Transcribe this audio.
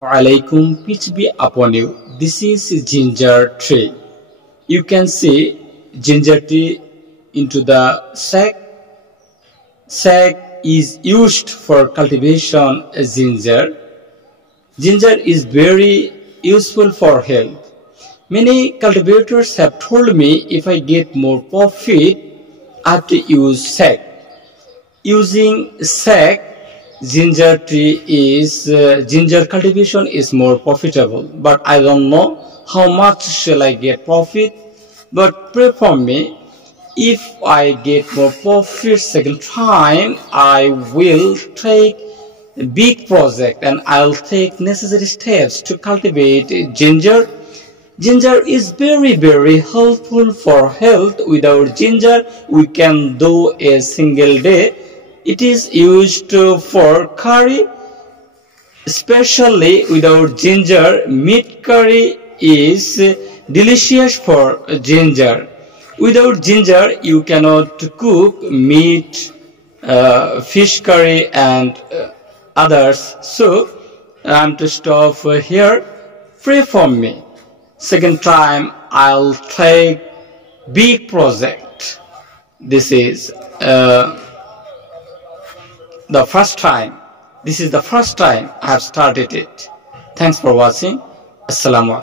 Alaikum, peace be upon you. This is ginger tree. You can see ginger tree into the sack. Sack is used for cultivation as ginger. Ginger is very useful for health. Many cultivators have told me if I get more profit, I have to use sack. Using sack, ginger cultivation is more profitable, but I don't know how much shall I get profit. But pray for me. If I get more profit second time, I will take a big project and I'll take necessary steps to cultivate ginger. Ginger is very helpful for health. Without ginger, we can do a single day. It is used for curry, especially without ginger. Meat curry is delicious for ginger. Without ginger, you cannot cook meat, fish curry and others. So, I'm to stop here. Pray for me. Second time, I'll take big project. This is the first time. This is the first time I have started it. Thanks for watching. Assalamu alaikum.